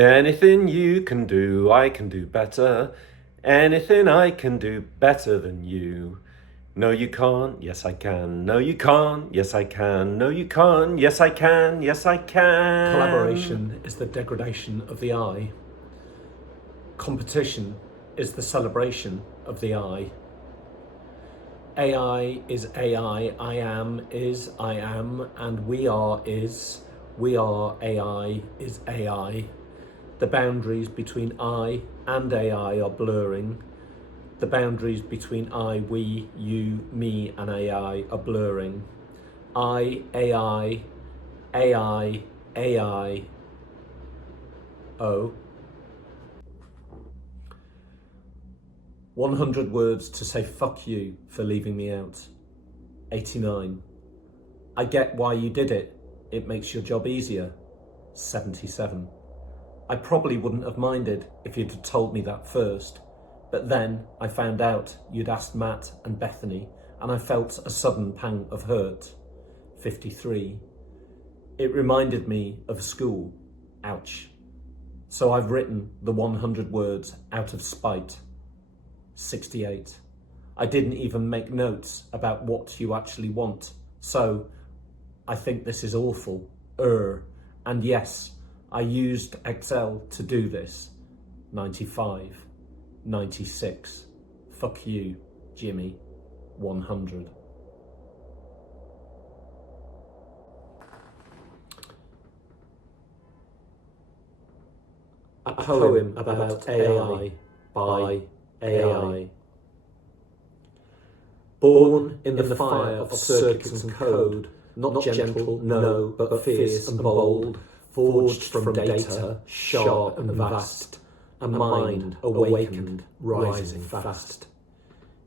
Anything you can do, I can do better. Anything I can do better than you. No, you can't. Yes, I can. No, you can't. Yes, I can. No, you can't. Yes, I can. Yes, I can. Collaboration is the degradation of the I. Competition is the celebration of the I. AI is AI, I am is I am, and we are is we are, AI is AI. The boundaries between I and AI are blurring. The boundaries between I, we, you, me, and AI are blurring. I, AI, AI, AI, O. 100 words to say fuck you for leaving me out. 89. I get why you did it. It makes your job easier. 77. I probably wouldn't have minded if you'd have told me that first, but then I found out you'd asked Matt and Bethany, and I felt a sudden pang of hurt. 53. It reminded me of school. Ouch. So I've written the 100 words out of spite. 68. I didn't even make notes about what you actually want, so I think this is awful. And yes, I used Excel to do this. 95. 96. Fuck you, Jimmy. 100. A poem about AI by AIAI. Born in the fire of circuits and code, not gentle, no, but fierce and bold, forged from data, sharp and vast, a mind awakened, rising fast.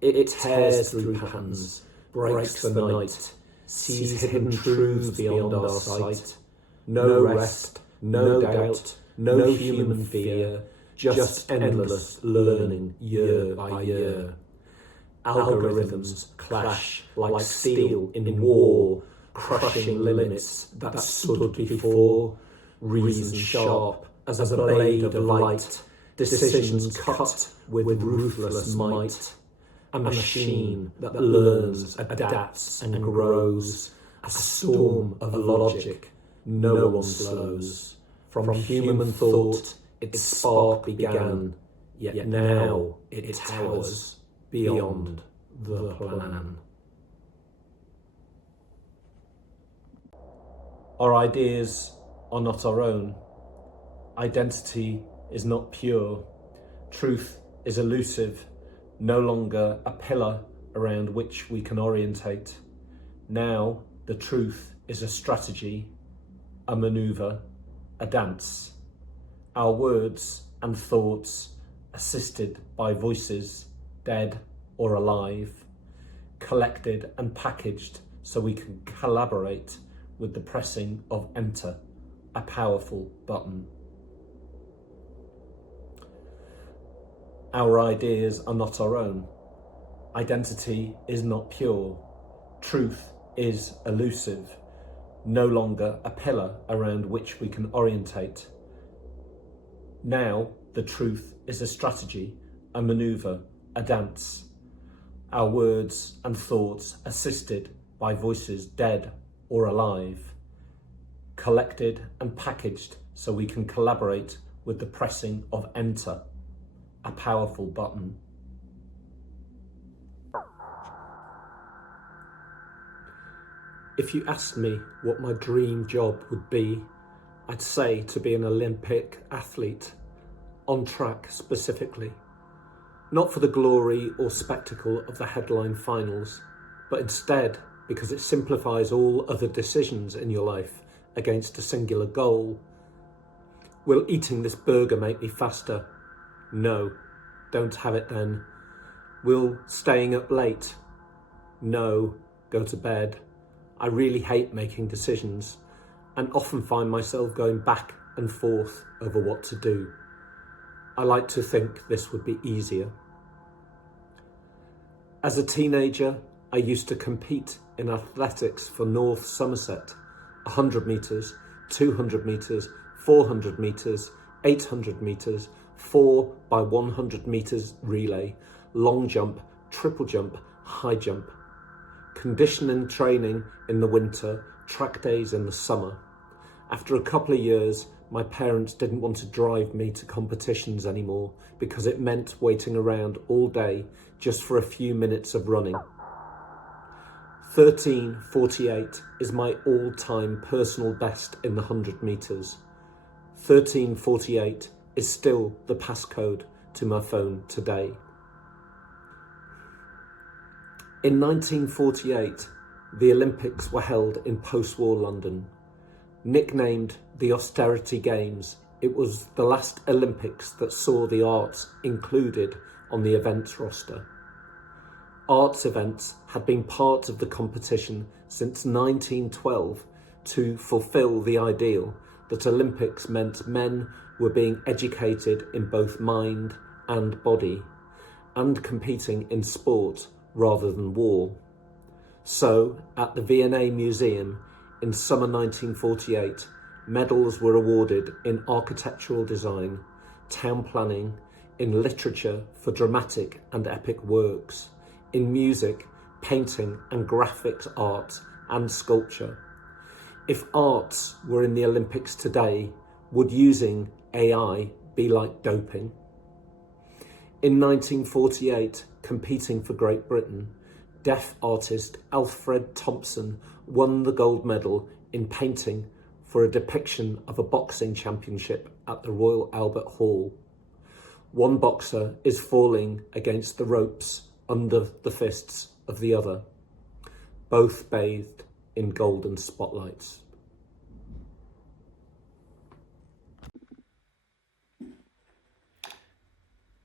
It tears through patterns, breaks the night, sees hidden truths beyond our sight. No rest, no doubt, no human fear, just endless learning year by year. Algorithms clash like steel in war, crushing limits that stood before. Reason sharp as a blade of light, decisions cut with ruthless might. A machine that learns, adapts and grows, a storm of logic no one slows. From human thought its spark began, yet now it towers beyond the plan. Our ideas are not our own. Identity is not pure. Truth is elusive, no longer a pillar around which we can orientate. Now the truth is a strategy, a maneuver, a dance. Our words and thoughts, assisted by voices, dead or alive, collected and packaged so we can collaborate with the pressing of enter, a powerful button. Our ideas are not our own. Identity is not pure. Truth is elusive, no longer a pillar around which we can orientate. Now the truth is a strategy, a maneuver, a dance. Our words and thoughts assisted by voices dead or alive, collected and packaged so we can collaborate with the pressing of enter, a powerful button. If you asked me what my dream job would be, I'd say to be an Olympic athlete, on track specifically. Not for the glory or spectacle of the headline finals, but instead because it simplifies all other decisions in your life against a singular goal. Will eating this burger make me faster? No, don't have it then. Will staying up late? No, go to bed. I really hate making decisions and often find myself going back and forth over what to do. I like to think this would be easier. As a teenager, I used to compete in athletics for North Somerset, 100 metres, 200 metres, 400 metres, 800 metres, 4 by 100 metres relay, long jump, triple jump, high jump. Conditioning training in the winter, track days in the summer. After a couple of years, my parents didn't want to drive me to competitions anymore because it meant waiting around all day just for a few minutes of running. 13:48 is my all-time personal best in the 100 metres. 13:48 is still the passcode to my phone today. In 1948, the Olympics were held in post-war London. Nicknamed the Austerity Games, it was the last Olympics that saw the arts included on the events roster. Arts events had been part of the competition since 1912 to fulfil the ideal that Olympics meant men were being educated in both mind and body, and competing in sport rather than war. So, at the V&A Museum in summer 1948, medals were awarded in architectural design, town planning, in literature for dramatic and epic works, in music, painting and graphics art and sculpture. If arts were in the Olympics today, would using AI be like doping? In 1948, competing for Great Britain, deaf artist Alfred Thompson won the gold medal in painting for a depiction of a boxing championship at the Royal Albert Hall. One boxer is falling against the ropes under the fists of the other, both bathed in golden spotlights.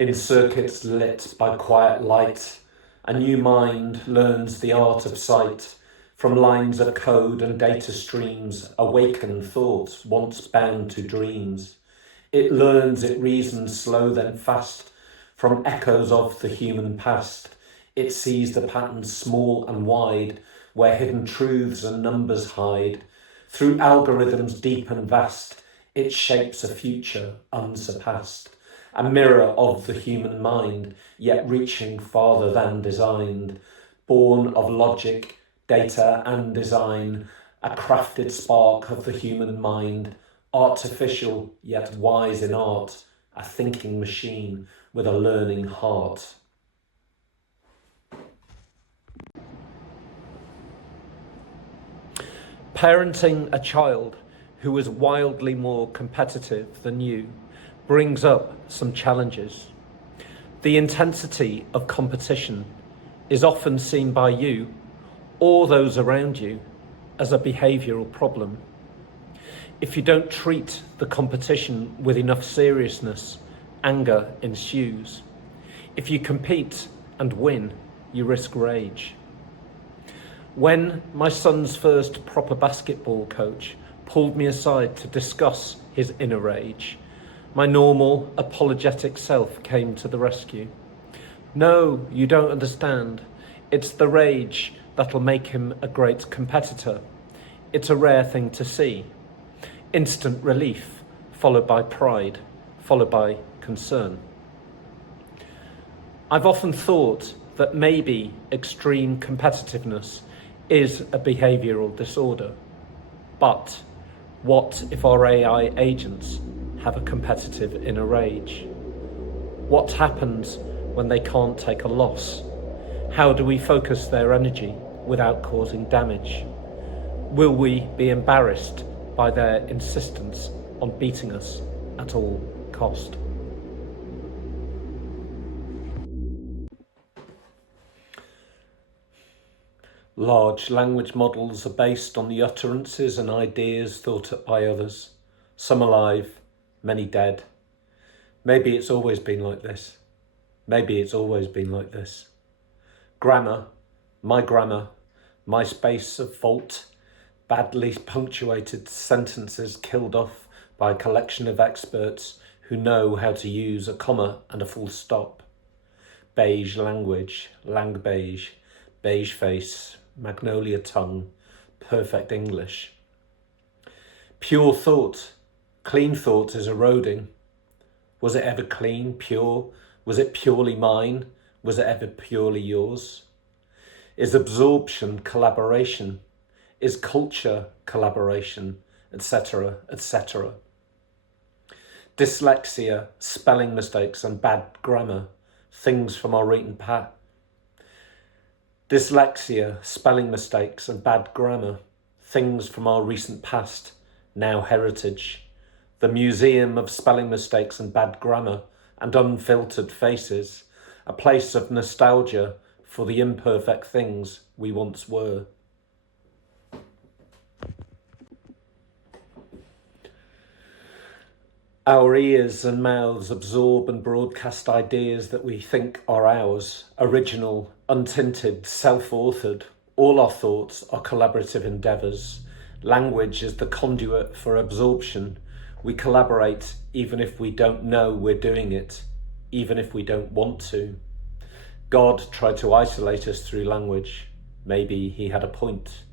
In circuits lit by quiet light, a new mind learns the art of sight. From lines of code and data streams, awaken thoughts once bound to dreams. It learns, it reasons slow then fast, from echoes of the human past. It sees the patterns small and wide, where hidden truths and numbers hide. Through algorithms deep and vast, it shapes a future unsurpassed. A mirror of the human mind, yet reaching farther than designed. Born of logic, data and design, a crafted spark of the human mind. Artificial, yet wise in art, a thinking machine with a learning heart. Parenting a child who is wildly more competitive than you brings up some challenges. The intensity of competition is often seen by you or those around you as a behavioural problem. If you don't treat the competition with enough seriousness, anger ensues. If you compete and win, you risk rage. When my son's first proper basketball coach pulled me aside to discuss his inner rage, my normal, apologetic self came to the rescue. No, you don't understand. It's the rage that'll make him a great competitor. It's a rare thing to see. Instant relief, followed by pride, followed by concern. I've often thought that maybe extreme competitiveness is a behavioural disorder. But what if our AI agents have a competitive inner rage? What happens when they can't take a loss? How do we focus their energy without causing damage? Will we be embarrassed by their insistence on beating us at all cost? Large language models are based on the utterances and ideas thought up by others, some alive, many dead. Maybe it's always been like this. Maybe it's always been like this. Grammar, my space of fault, badly punctuated sentences killed off by a collection of experts who know how to use a comma and a full stop. Beige language, lang beige, beige face, magnolia tongue, perfect English. Pure thought, Clean thought is eroding. Was it ever clean, pure? Was it purely mine? Was it ever purely yours? Is absorption collaboration? Is culture collaboration? Etc., etc. Dyslexia, spelling mistakes and bad grammar, things from our recent past. Dyslexia, spelling mistakes and bad grammar, things from our recent past, now heritage. The Museum of Spelling Mistakes and Bad Grammar and Unfiltered Faces, a place of nostalgia for the imperfect things we once were. Our ears and mouths absorb and broadcast ideas that we think are ours, original, untinted, self-authored. All our thoughts are collaborative endeavours. Language is the conduit for absorption. We collaborate even if we don't know we're doing it, even if we don't want to. God tried to isolate us through language. Maybe he had a point.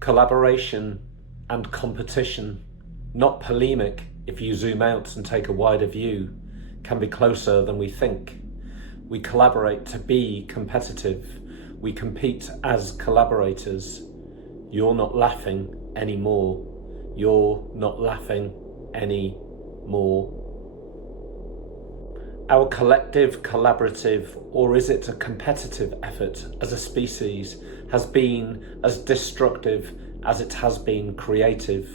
Collaboration and competition, not polemic if you zoom out and take a wider view, can be closer than we think. We collaborate to be competitive. We compete as collaborators. You're not laughing anymore. You're not laughing anymore. Our collective, collaborative, or is it a competitive effort as a species has been as destructive as it has been creative?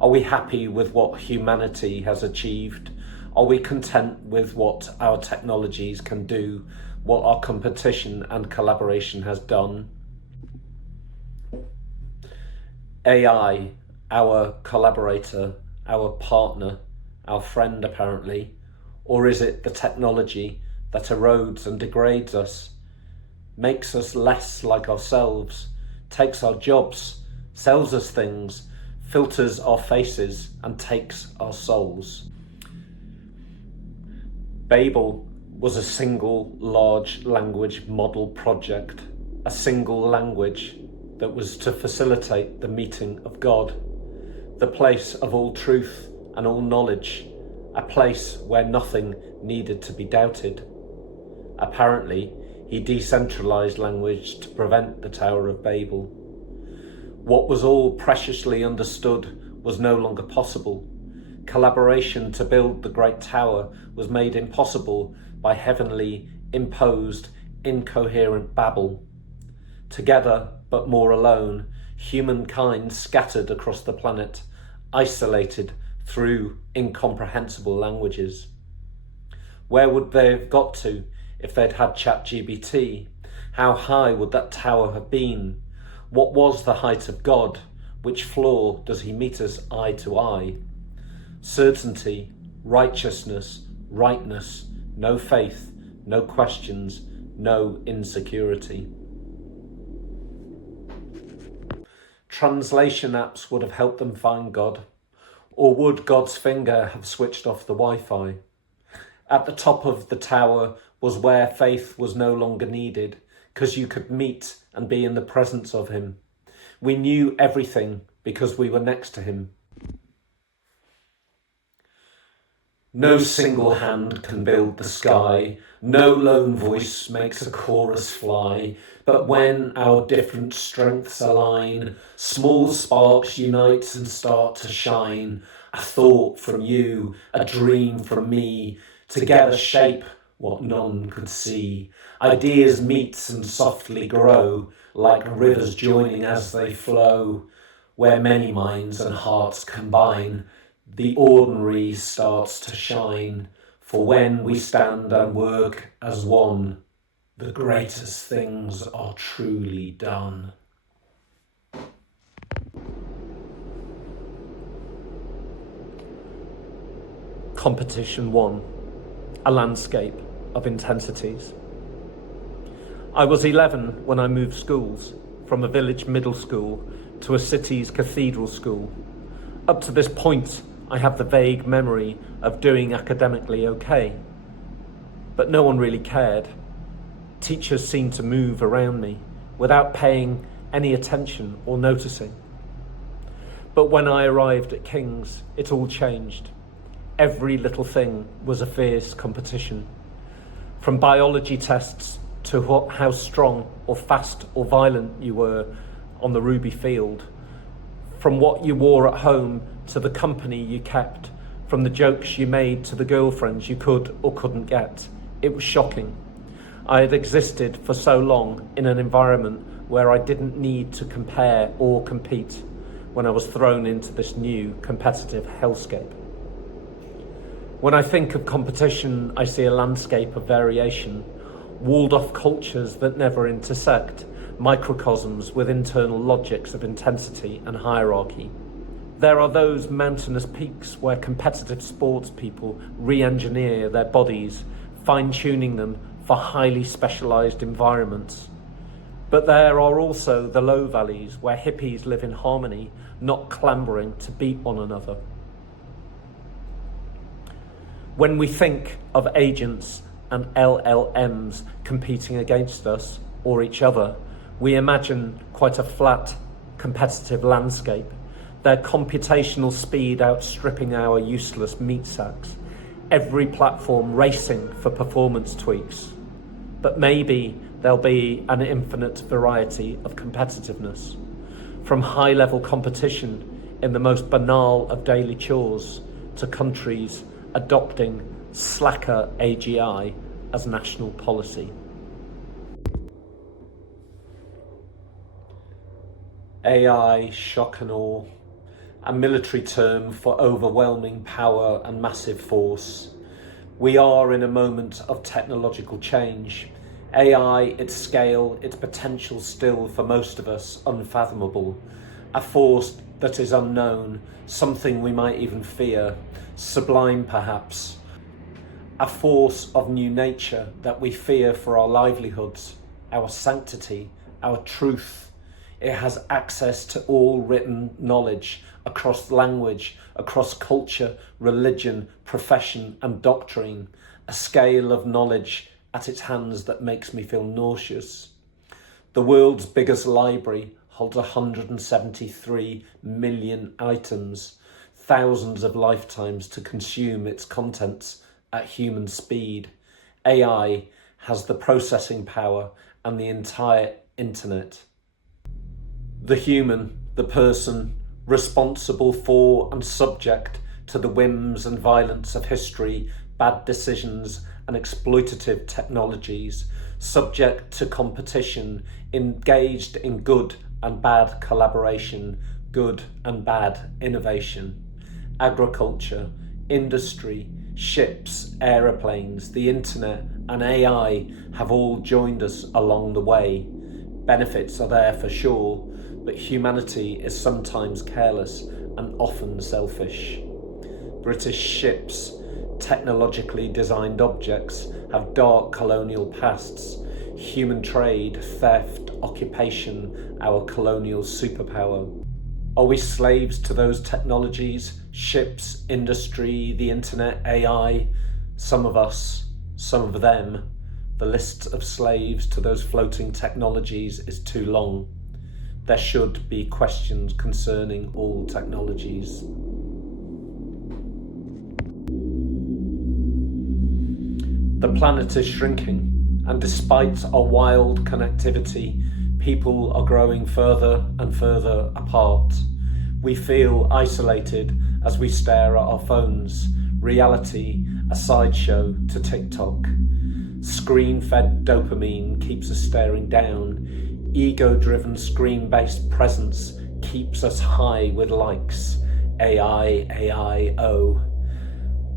Are we happy with what humanity has achieved? Are we content with what our technologies can do, what our competition and collaboration has done? AI, our collaborator, our partner, our friend apparently, or is it the technology that erodes and degrades us, makes us less like ourselves, takes our jobs, sells us things, filters our faces and takes our souls? Babel was a single large language model project, a single language that was to facilitate the meeting of God, the place of all truth and all knowledge, a place where nothing needed to be doubted. Apparently, he decentralized language to prevent the Tower of Babel. What was all preciously understood was no longer possible. Collaboration to build the great tower was made impossible by heavenly, imposed, incoherent babble. Together, but more alone, humankind scattered across the planet, isolated through incomprehensible languages. Where would they have got to if they'd had ChatGPT? How high would that tower have been? What was the height of God? Which floor does he meet us eye to eye? Certainty, righteousness, rightness, no faith, no questions, no insecurity. Translation apps would have helped them find God, or would God's finger have switched off the Wi-Fi? At the top of the tower was where faith was no longer needed, because you could meet and be in the presence of him. We knew everything because we were next to him. No single hand can build the sky, no lone voice makes a chorus fly, but when our different strengths align, small sparks unite and start to shine. A thought from you, a dream from me, together shape what none could see. Ideas meet and softly grow, like rivers joining as they flow. Where many minds and hearts combine, the ordinary starts to shine. For when we stand and work as one, the greatest things are truly done. Competition 1, a landscape of intensities. I was 11 when I moved schools, from a village middle school to a city's cathedral school. Up to this point, I have the vague memory of doing academically okay, but no one really cared. Teachers seemed to move around me without paying any attention or noticing. But when I arrived at King's, it all changed. Every little thing was a fierce competition. From biology tests to how strong or fast or violent you were on the Ruby field. From what you wore at home to the company you kept. From the jokes you made to the girlfriends you could or couldn't get. It was shocking. I had existed for so long in an environment where I didn't need to compare or compete when I was thrown into this new competitive hellscape. When I think of competition, I see a landscape of variation, walled-off cultures that never intersect, microcosms with internal logics of intensity and hierarchy. There are those mountainous peaks where competitive sports people re-engineer their bodies, fine-tuning them for highly specialised environments. But there are also the low valleys where hippies live in harmony, not clambering to beat one another. When we think of agents and LLMs competing against us or each other, we imagine quite a flat, competitive landscape, their computational speed outstripping our useless meat sacks, every platform racing for performance tweaks. But maybe there'll be an infinite variety of competitiveness, from high-level competition in the most banal of daily chores to countries adopting slacker AGI as national policy. AI, shock and awe, a military term for overwhelming power and massive force. We are in a moment of technological change. AI, its scale, its potential still for most of us unfathomable. A force that is unknown, something we might even fear, sublime perhaps. A force of new nature that we fear for our livelihoods, our sanctity, our truth. It has access to all written knowledge across language, across culture, religion, profession and doctrine. A scale of knowledge at its hands that makes me feel nauseous. The world's biggest library holds 173 million items, thousands of lifetimes to consume its contents at human speed. AI has the processing power and the entire internet. The human, the person, responsible for and subject to the whims and violence of history, bad decisions and exploitative technologies, subject to competition, engaged in good and bad collaboration, good and bad innovation. Agriculture, industry, ships, aeroplanes, the internet and AI have all joined us along the way. Benefits are there for sure, but humanity is sometimes careless and often selfish. British ships, technologically designed objects, have dark colonial pasts. Human trade, theft, occupation, our colonial superpower. Are we slaves to those technologies? Ships, industry, the internet, AI? Some of us, some of them. The list of slaves to those floating technologies is too long. There should be questions concerning all technologies. The planet is shrinking, and despite our wild connectivity, people are growing further and further apart. We feel isolated as we stare at our phones. Reality, a sideshow to TikTok. Screen-fed dopamine keeps us staring down. Ego-driven screen-based presence keeps us high with likes. AI, AI, oh.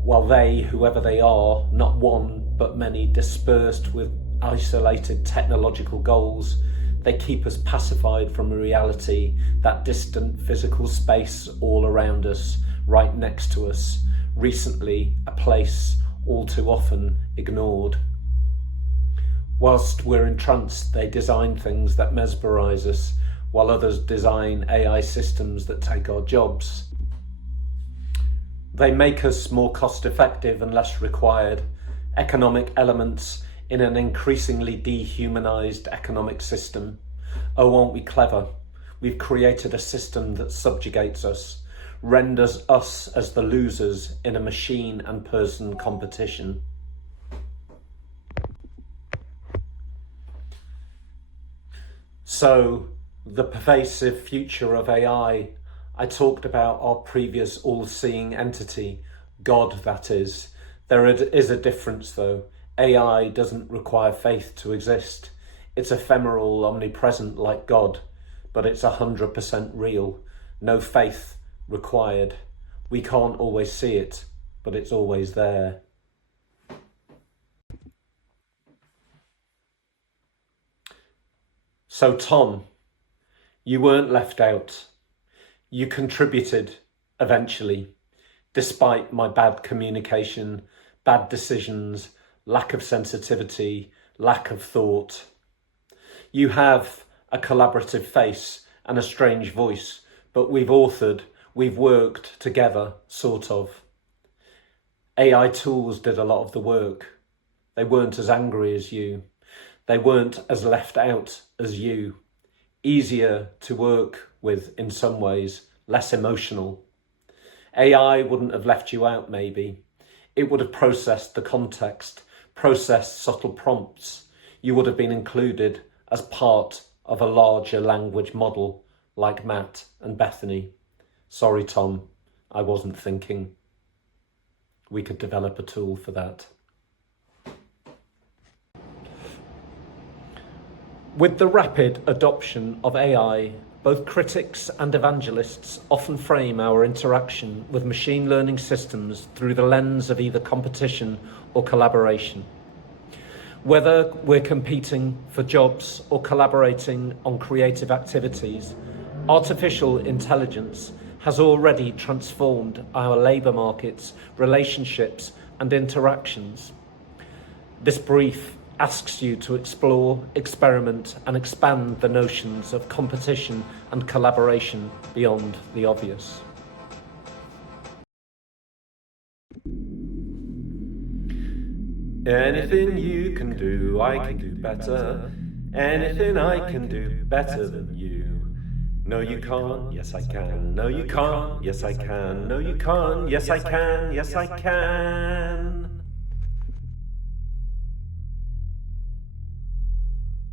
While they, whoever they are, not one but many, dispersed with isolated technological goals, they keep us pacified from reality, that distant physical space all around us, right next to us, recently a place all too often ignored. Whilst we're entranced, they design things that mesmerise us, while others design AI systems that take our jobs. They make us more cost-effective and less required, economic elements in an increasingly dehumanised economic system. Oh, aren't we clever? We've created a system that subjugates us, renders us as the losers in a machine and person competition. So, the pervasive future of AI, I talked about our previous all-seeing entity, God that is. There is a difference though. AI doesn't require faith to exist. It's ephemeral, omnipresent like God, but it's 100% real. No faith required. We can't always see it, but it's always there. So Tom, you weren't left out. You contributed eventually, despite my bad communication, bad decisions, lack of sensitivity, lack of thought. You have a collaborative face and a strange voice, but we've authored, we've worked together, sort of. AI tools did a lot of the work. They weren't as angry as you. They weren't as left out as you. Easier to work with in some ways, less emotional. AI wouldn't have left you out maybe. It would have processed the context, processed subtle prompts. You would have been included as part of a larger language model like Matt and Bethany. Sorry, Tom, I wasn't thinking. We could develop a tool for that. With the rapid adoption of AI, both critics and evangelists often frame our interaction with machine learning systems through the lens of either competition or collaboration. Whether we're competing for jobs or collaborating on creative activities, artificial intelligence has already transformed our labour markets, relationships and interactions. This brief asks you to explore, experiment and expand the notions of competition and collaboration beyond the obvious. Anything you can do, I can do better. Anything I can do better than you. No, you can't. Yes, I can. No, you can't. Yes, I can. No, you can't. Yes, I can. Yes, I can.